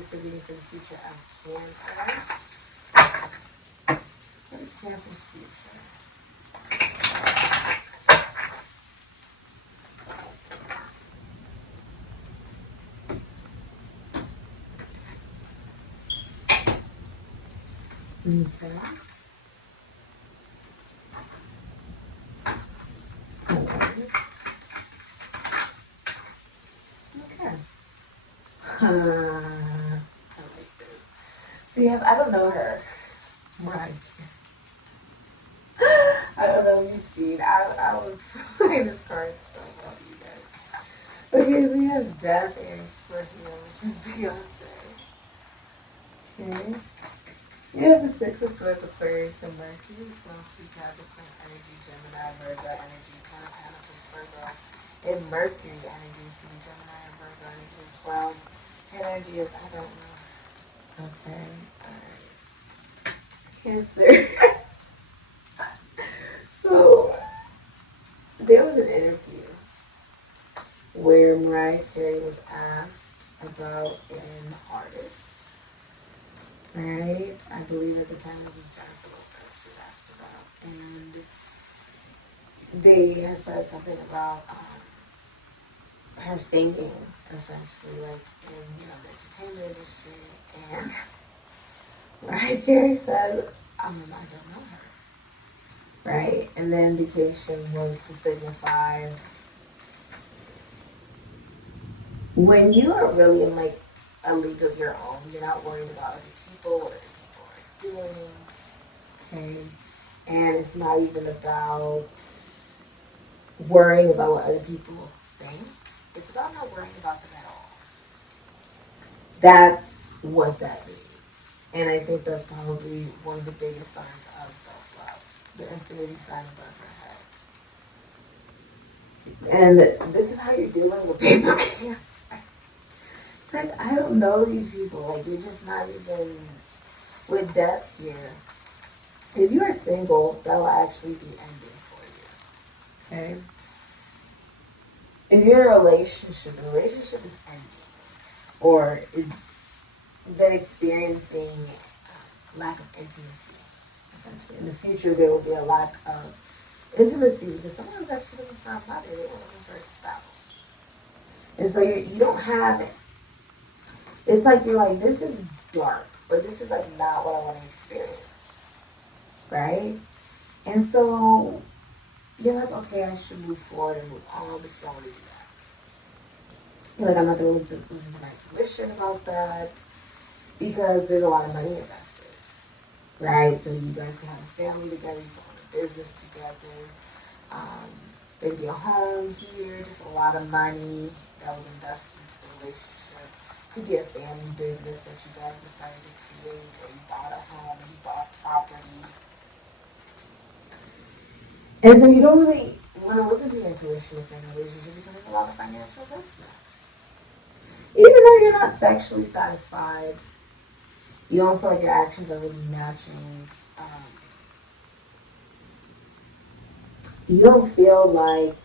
this reading for the future of Cancer. What is Cancer's future? Okay. Okay. I like this. So you have, I don't know her. Right. I don't know if you've seen. I will explain this card so well to you guys. Okay, so you have Death, Aries, Scorpio, which is Beyonce. Okay. You have the Six of Swords, Aquarius, and Mercury. This must be Capricorn energy, Gemini, Virgo energy, Ten of Pentacles, Virgo, and Mercury energy. It's going to be Gemini and Virgo energy as well. Energy is, I don't know. Okay, alright. Cancer. So, there was an interview where Mariah Carey was asked about an artist. Right? I believe at the time it was Jennifer Lopez she was asked about. And they had said something about her singing, essentially, like in, you know, the entertainment industry. And Mariah Carey said, I don't know her. Right? And the indication was to signify when you are really in like a league of your own, you're not worried about other people, what other people are doing, okay? And it's not even about worrying about what other people think. It's about not worrying about them at all. That's what that means. And I think that's probably one of the biggest signs of self-love, the infinity sign above your head. And this is how you're dealing with people. Like, I don't know these people. Like, you're just not even with death here. If you are single, that will actually be ending for you. Okay? If you're in a relationship, the relationship is ending. Or it's been experiencing lack of intimacy, essentially. In the future, there will be a lack of intimacy because someone is actually looking for a mother. They were looking for a spouse. And so you don't have it. It's like you're like, this is dark, or this is like not what I want to experience, right? And so you're like, okay, I should move forward and move on, but you don't want to do that. You're like, I'm not going to listen to my intuition about that because there's a lot of money invested, right? So you guys can have a family together, you can own a business together. There'd be a home here, just a lot of money that was invested into the relationship. Could be a family business that you guys decided to create, or you bought a home, or you bought property. And so you don't really want to listen to your intuition within a relationship because there's a lot of financial investment. Even though you're not sexually satisfied, you don't feel like your actions are really matching. You don't feel like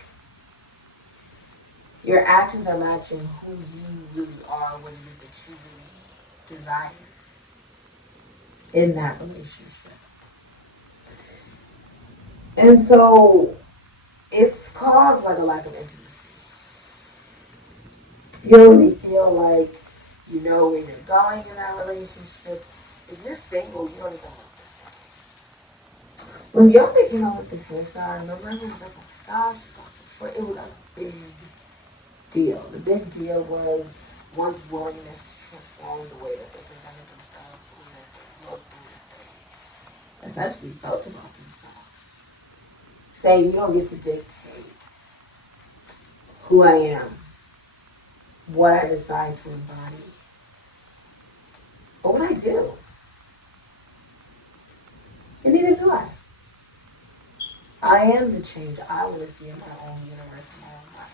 your actions are matching who you really are, what it is that you really desire in that relationship. And so it's caused like a lack of intimacy. You don't really feel like you know where you're going in that relationship. If you're single, you don't even look the same. When Beyonce came out with this hairstyle, I remember everyone was like, oh my gosh, she's got so short. It was a big deal. The big deal was one's willingness to transform the way that they presented themselves, the way that they looked, the way that they essentially felt about themselves. Saying you don't get to dictate who I am, what I decide to embody, or what I do. And neither do I. I am the change I want to see in my own universe, in my own life.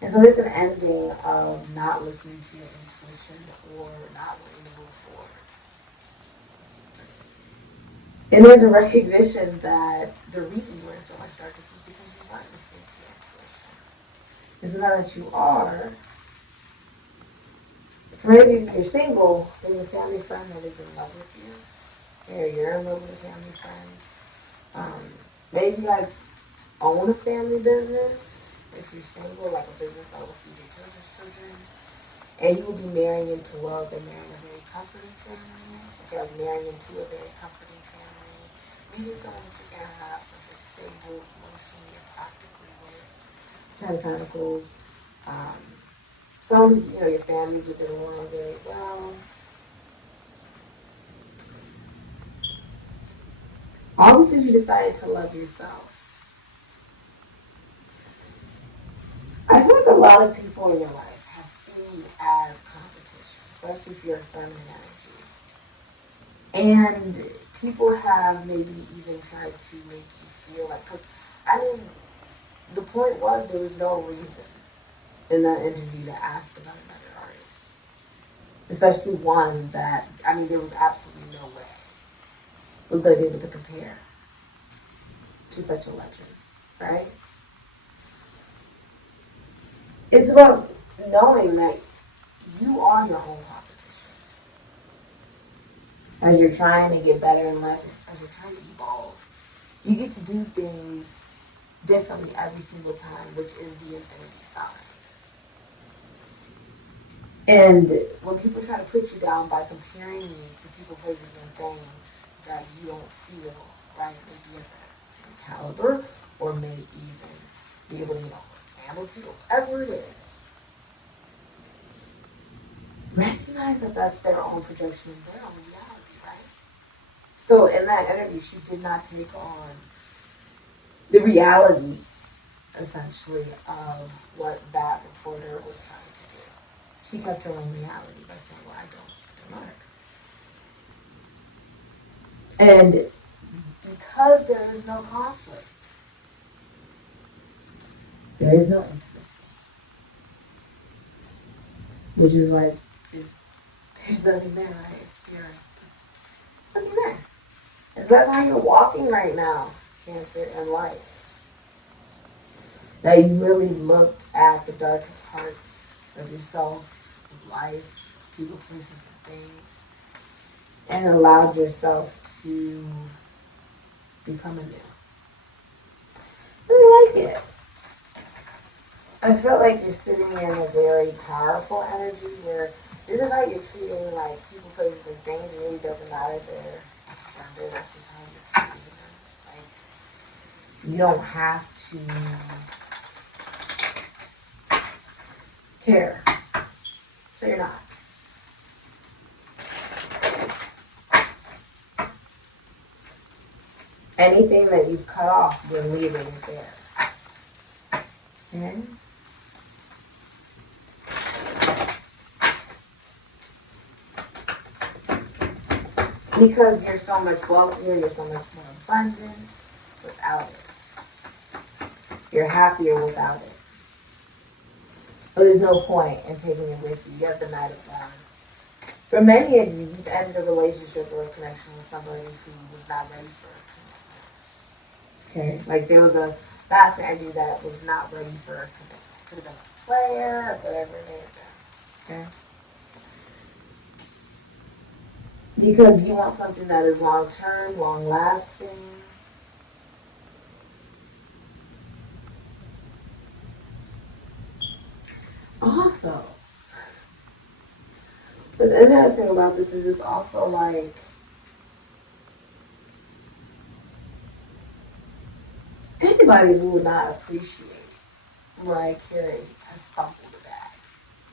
And so there's an ending of not listening to your intuition or not wanting to move forward. And there's a recognition that the reason you are in so much darkness is because you weren't listening to your intuition. And so now that you are, Or maybe if you're single, there's a family friend that is in love with you. Or you're in love with a family friend. Maybe like own a family business. If you're single, like a business that will feed your children's children. And you will be marrying into love and marrying a very comforting family. If you're like marrying into a very comforting family. Maybe someone that you can have something stable emotionally and practically with. Ten of Pentacles. Some of these, your families have been along very well. All because you decided to love yourself. I feel like a lot of people in your life have seen you as competition, especially if you're a feminine energy. And people have maybe even tried to make you feel like, because, the point was there was no reason in that interview to ask about another artist. Especially one that, there was absolutely no way was going to be able to compare to such a legend, right? It's about knowing that you are your own competition. As you're trying to get better in life, as you're trying to evolve, you get to do things differently every single time, which is the infinity sign. And when people try to put you down by comparing you to people, places, and things that you don't feel right, maybe at the same caliber, or may even be able to, handle to, whatever it is, recognize that that's their own projection of their own reality, right? So in that interview, she did not take on the reality, essentially, of what that reporter was trying to do. She kept her own reality by saying, well, I don't know. And because there is no conflict, there is no intimacy. Which is why there's nothing there, right? It's pure. It's nothing there. And so that's how you're walking right now, Cancer, in life. That you really looked at the darkest parts of yourself, of life, people, places, and things, and allowed yourself to become anew. I really like it. I felt like you're sitting in a very powerful energy where this is how you're treating like people, places, and things. It really doesn't matter their gender. That's just how you're treating them. Like, you don't have to care. So you're not. Anything that you've cut off, you're leaving it there. Okay? Because you're so much wealthier, you're so much more abundant without it. You're happier without it. But there's no point in taking it with you. You have the Knight of Wands. For many of you, you've ended a relationship or a connection with somebody who was not ready for a commitment. Okay? Like there was a last man I knew that was not ready for a commitment. Could have been a player, or whatever it may have been. Okay? Because you want something that is long-term, long-lasting. Also, what's interesting about this is it's also like anybody who would not appreciate Mariah Carey has fumbled a bag.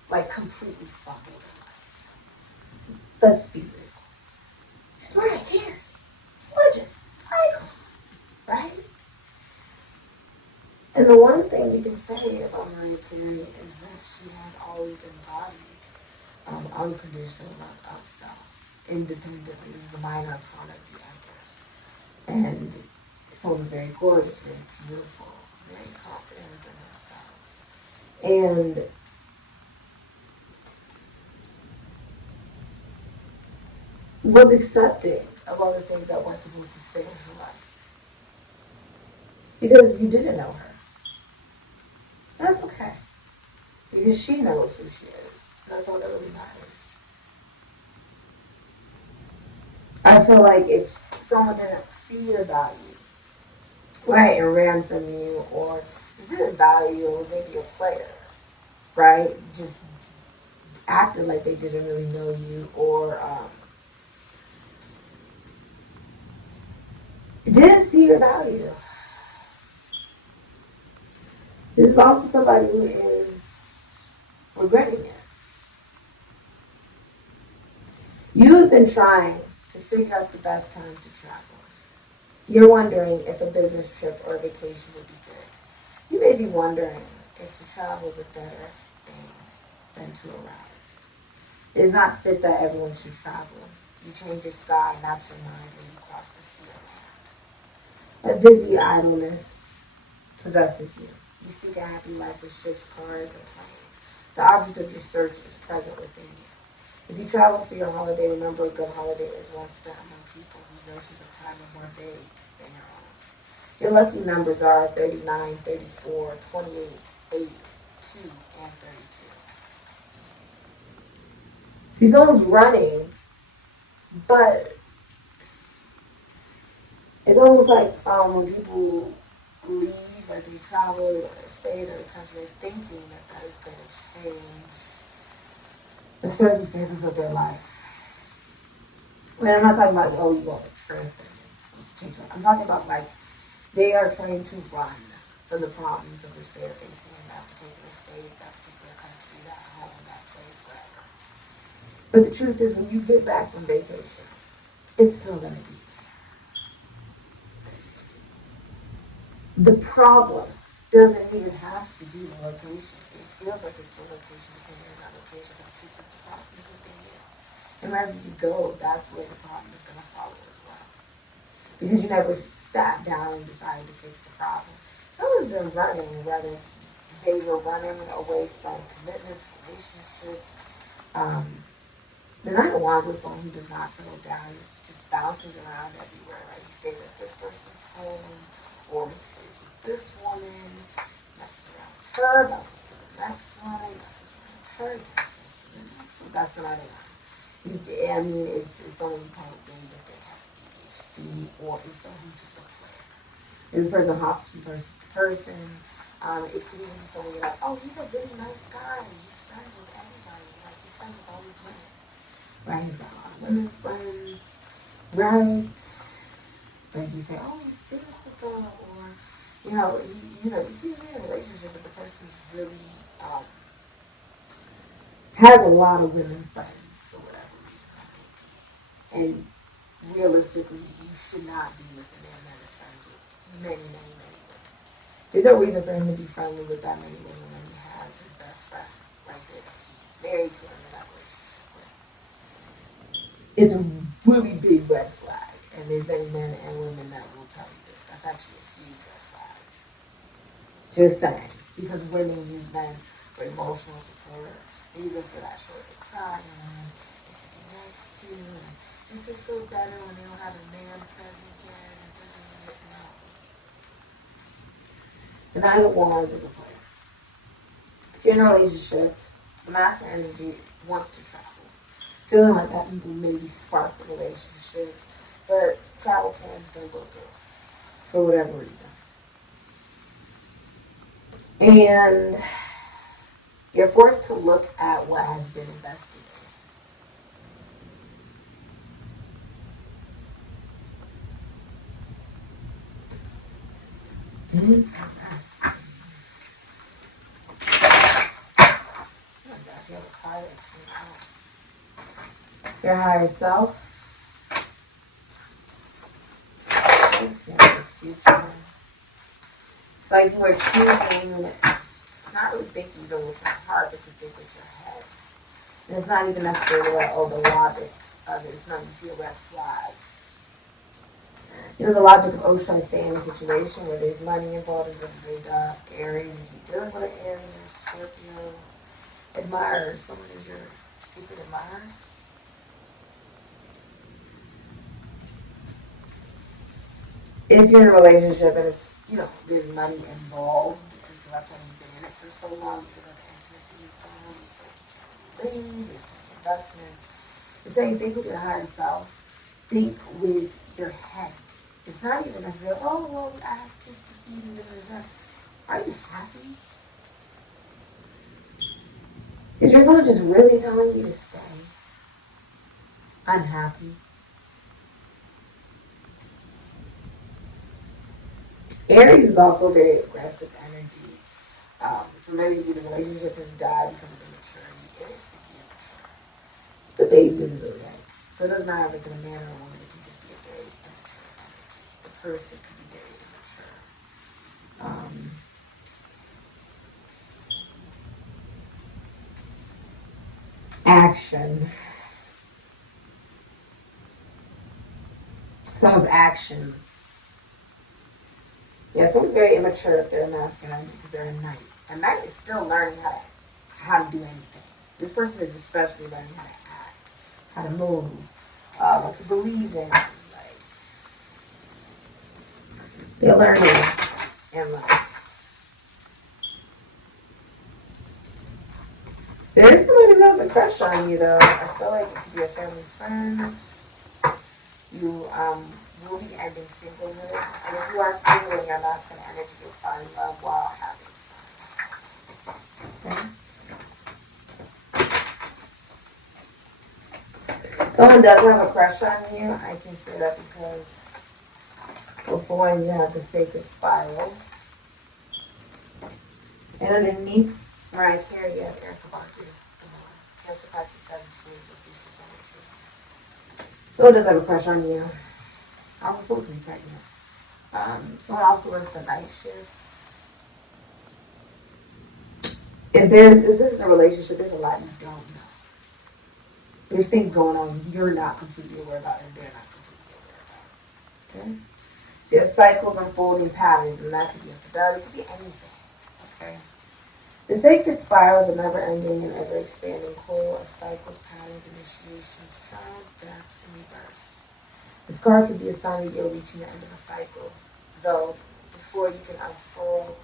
Like completely fumbled in life. Let's be real. She's Mariah Carey. It's a legend. It's an icon. Right? And the one thing you can say about Mariah Carey is that she has always embodied unconditional love of self, independently. This is the minor arcana of the Empress. And someone's very gorgeous, very beautiful, very confident within themselves. And was accepting of all the things that weren't supposed to stay in her life. Because you didn't know her. That's okay. Because she knows who she is. That's all that really matters. I feel like if someone didn't see your value, right, and ran from you, or just didn't value you, or maybe a player, right, just acted like they didn't really know you, or didn't see your value. This is also somebody who is regretting it. You've been trying to figure out the best time to travel. You're wondering if a business trip or a vacation would be good. You may be wondering if to travel is a better thing than to arrive. It is not fit that everyone should travel. You change your sky, not your mind, when you cross the sea or land. A busy idleness possesses you. You seek a happy life with ships, cars, and planes. The object of your search is present within you. If you travel for your holiday, remember a good holiday is one spent among people whose notions of time are more vague than your own. Your lucky numbers are 39, 34, 28, 8, 2, and 32. See, someone's running, but it's almost like when people leave, like they travel or stay in another country, thinking that that is going to change the circumstances of their life. I mean, I'm not talking about, oh, you want a trip and it's supposed to change. I'm talking about like they are trying to run from the problems of which they are facing in that particular state, that particular country, that home, that place, whatever. But the truth is, when you get back from vacation, it's still going to be there. The problem doesn't even have to be the location. It feels like it's the location because you're in that location, but the truth is the problem is within you. And wherever you go, that's where the problem is going to follow as well. Because you never sat down and decided to fix the problem. Someone's been running, whether it's they were running away from commitments, relationships. The Knight of Wands is someone who does not settle down. He's just bounces around everywhere, right? He stays at this person's home, or he stays with this woman, messes around with her, bounces to the next woman, messes around with her, bounces to the next one. That's the Knight of Wands. I mean, it's someone you probably don't think has ADHD, or is someone who's just a player. This person hops from person to person. It could even be someone you're like, oh, he's a really nice guy. He's friends with everybody. Like, he's friends with all these women. Right? He's got a lot of women friends. Right? But you say, oh, he's single though, or, you know, you can be in a relationship, but the person's really, has a lot of women friends for whatever reason that may be. And realistically, you should not be with a man that is friends with many, many, many women. There's no reason for him to be friendly with that many women when he has his best friend right there that he's married to and in that relationship with. It's a really big red flag. And there's many men and women that will tell you this. That's actually a huge red flag. Just saying. Because women use men for emotional support. They use them for that shoulder to cry on, and to be next to, and just to feel better when they don't have a man present yet. And no. The Knight of Wands is a player. If you're in a relationship, the masculine energy wants to travel. Feeling like that will maybe spark the relationship. But travel plans don't go through for whatever reason. And you're forced to look at what has been invested in. Oh my gosh, you have a card that came out. Your higher self. This future. It's like you are choosing. It's not really thinking even with your heart, but to think with your head. And it's not even necessarily like, oh, the logic of it. It's not, you see a red flag. You know, the logic of, oh, should I stay in a situation where there's money involved in the big Aries? If you're dealing with an Aries or Scorpio admirer, someone is your secret admirer. If you're in a relationship and it's, you know, there's money involved, and so that's why you've been in it for so long, even though the intimacy is gone, you feel like you can't really lead, there's too many investments. The same thing with your higher self. Think with your head. It's not even necessarily, oh, well, I have kids to feed and da. Are you happy? Is your God just really telling you to stay? Unhappy? Aries is also very aggressive energy. For many of you, the relationship has died because of immaturity. Aries could be immature. It's the baby of the zodiac. So it doesn't matter if it's in a man or a woman, it can just be a very immature energy. The person could be very immature. Action. Someone's actions. Yeah, someone's very immature if they're a masculine because they're a knight. A knight is still learning how to do anything. This person is especially learning how to act, how to move, what to believe in. Like, they're learning in life. There is somebody who has a crush on you, though. I feel like it could be a family friend. You will be ending singlehood. And if you are single in your masculine energy, you'll find love while having fun. Okay? Someone does have a crush on you. I can say that because before you have the sacred spiral. And underneath Mariah Carey, you have Erica Barker. Cancer, Pisces, 7 degrees of future summer. Someone does have a crush on you. Also, someone can be pregnant. Someone also works the night shift. If this is a relationship, there's a lot you don't know. There's things going on you're not completely aware about and they're not completely aware about. Okay? So you have cycles, unfolding patterns, and that could be infidelity, it could be anything. Okay? The sacred spiral is a never-ending and ever-expanding whole of cycles, patterns, initiations, trials, deaths, and rebirths. This card could be a sign that you're reaching the end of a cycle, though before you can unfold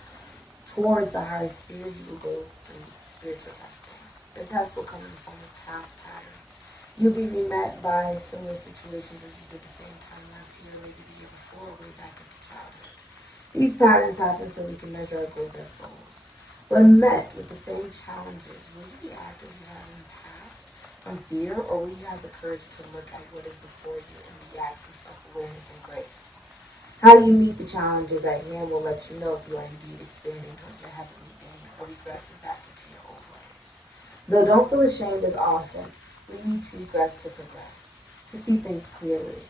towards the higher spheres, you will go through spiritual testing. The test will come in the form of past patterns. You'll be remet by similar situations as you did the same time last year, maybe the year before, way back into childhood. These patterns happen so we can measure our growth as souls. When met with the same challenges, will you react as you have in the past, from fear, or will you have the courage to look at what is before you and react from self-awareness and grace? How you meet the challenges at hand will let you know if you are indeed expanding towards your heavenly being or regressing back into your old ways. Though don't feel ashamed as often, we need to regress to progress, to see things clearly.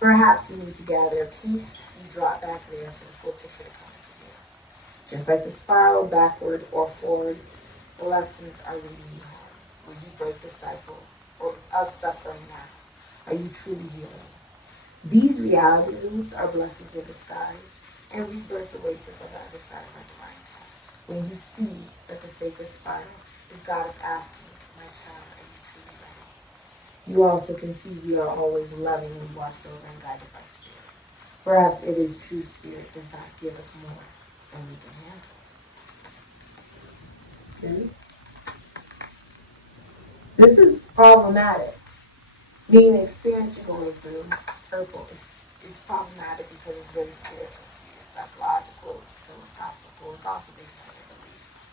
Perhaps we need to gather a piece you drop back there for the full picture to come into view. Just like the spiral, backward or forwards, the lessons are leading you home. Will you break the cycle of suffering now? Are you truly healing? These reality loops are blessings in disguise, and rebirth awaits us on the other side of our divine test. When you see that the sacred spiral is God is asking, my child, are you truly ready? You also can see we are always lovingly watched over and guided by spirit. Perhaps it is true spirit does not give us more than we can handle. Okay? This is problematic. Meaning the experience you're going through, purple, is problematic because it's very spiritual for you. It's psychological, it's philosophical, it's also based on your beliefs.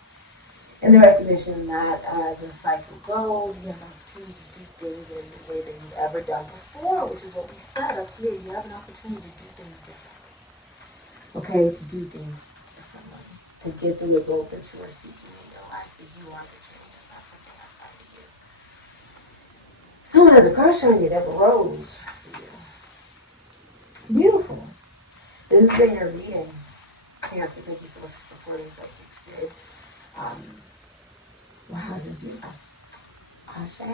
And the recognition that as the cycle goes, you have an opportunity to do things in a way that you've ever done before, which is what we said up here. You have an opportunity to do things differently. Okay, to do things differently. To get the result that you are seeking in your life, that you are the change. It's not something outside of you. Someone has a crush on you that rose for you. Beautiful. This has been your reading. Cancer, thank you so much for supporting Sikiksyd. Wow, this is beautiful. Ashe.